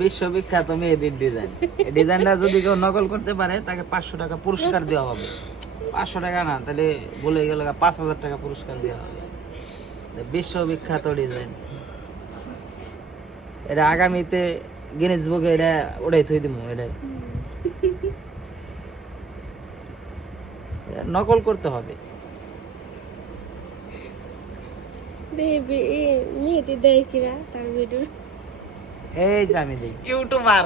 বিশ্ববিখ্যাত মেহেদির ডিজাইন। এই ডিজাইনটা যদি কেউ নকল করতে পারে তাকে 500 টাকা পুরস্কার দেওয়া হবে। 500 টাকা না, তাহলে বলে গেল 5000 টাকা পুরস্কার দেওয়া হবে। বিশ্ববিখ্যাত ডিজাইন। এটা আগামীতে গিনেস বুকে এটা ওটাই থই দিব। এটা নকল করতে হবে। বেবি মেহেদি দেয় কিরা তার ভিডিও। এই যে আমি দেই ইউটিউবার।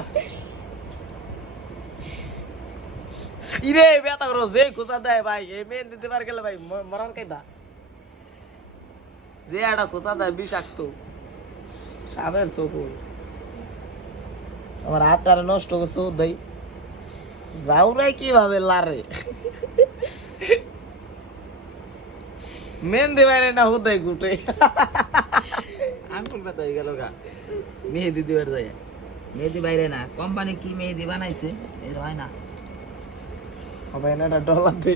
ইরে বেটা রোজে খোঁচা দেয় ভাই, এই মেন দিতে পার গেলে ভাই মরার কায়দা। যে একটা খোঁচা দেয় বিষাক্ত সাবের সফল। আমার হাতটা নষ্ট করছে ও দেই যাওরাই কিভাবে লারে মেন দেবারে না হুদাই গুটে আঙ্কুল ব্যথা হয়ে গেল গা। মেহেদি দিবার যায় মেহেদি বাইরে না, কোম্পানি কি মেহেদি বানাইছে এর হয় না হবে না। ডলাতে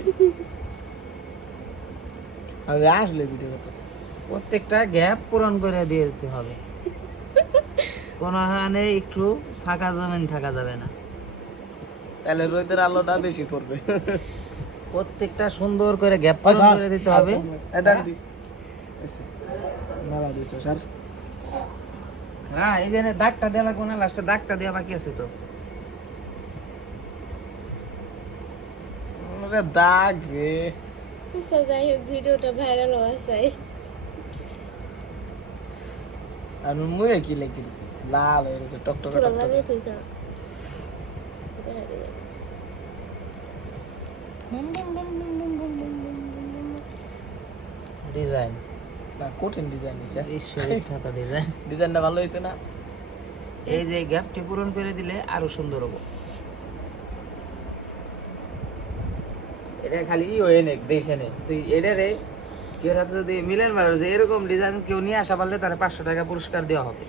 আমি আসলে ভিডিও করতেছে, প্রত্যেকটা গ্যাপ পূরণ করে দিয়ে দিতে হবে। কোনখানে একটু ফাঁকা জমিন থাকা যাবে না, তাহলে রোদের আলোটা বেশি পড়বে। প্রত্যেকটা সুন্দর করে গ্যাপ পূরণ করে দিতে হবে। হ্যাঁ, এই যে দাগটা দেওয়া লাগবে না, লাস্টে দাগটা দেওয়া বাকি আছে তো। দাগ রে যাই হোক ভিডিওটা ভাইরাল হওয়া চাই। আমি মুয়ে কি লেগে দিছি লাল হয়ে গেছে টকটকে পুরো টকটকে। লাগিয়ে থইছ ডিজাইন না কঠিন ডিজাইন হইছে, বিশ্ববিখ্যাত ডিজাইন। ডিজাইনটা ভালো হইছে না? এই যে গ্যাপটি পূরণ করে দিলে আরো সুন্দর হবে। এটা খালি হয়ে নে দেখে নে তুই এটা রে কেউ হাতে যদি মিলেন মারো যে এরকম ডিজাইন কেউ নিয়ে আসা পারলে তার 500 টাকা পুরস্কার দেওয়া হবে।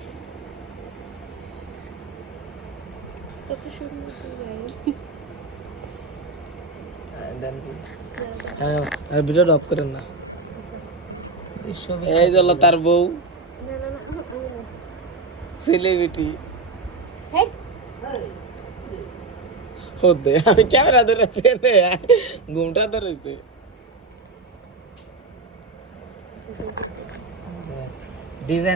কত সুন্দর ডিজাইন। দেন কি হ্যাঁ, আর ভিডিওটা অফ করেন না। এই হলো তার বউ না না না সেলিব্রিটি। হেই হতে আমি ক্যামেরা ধরেছি রে, ঘুমটা ধরেছে। ডিজাইন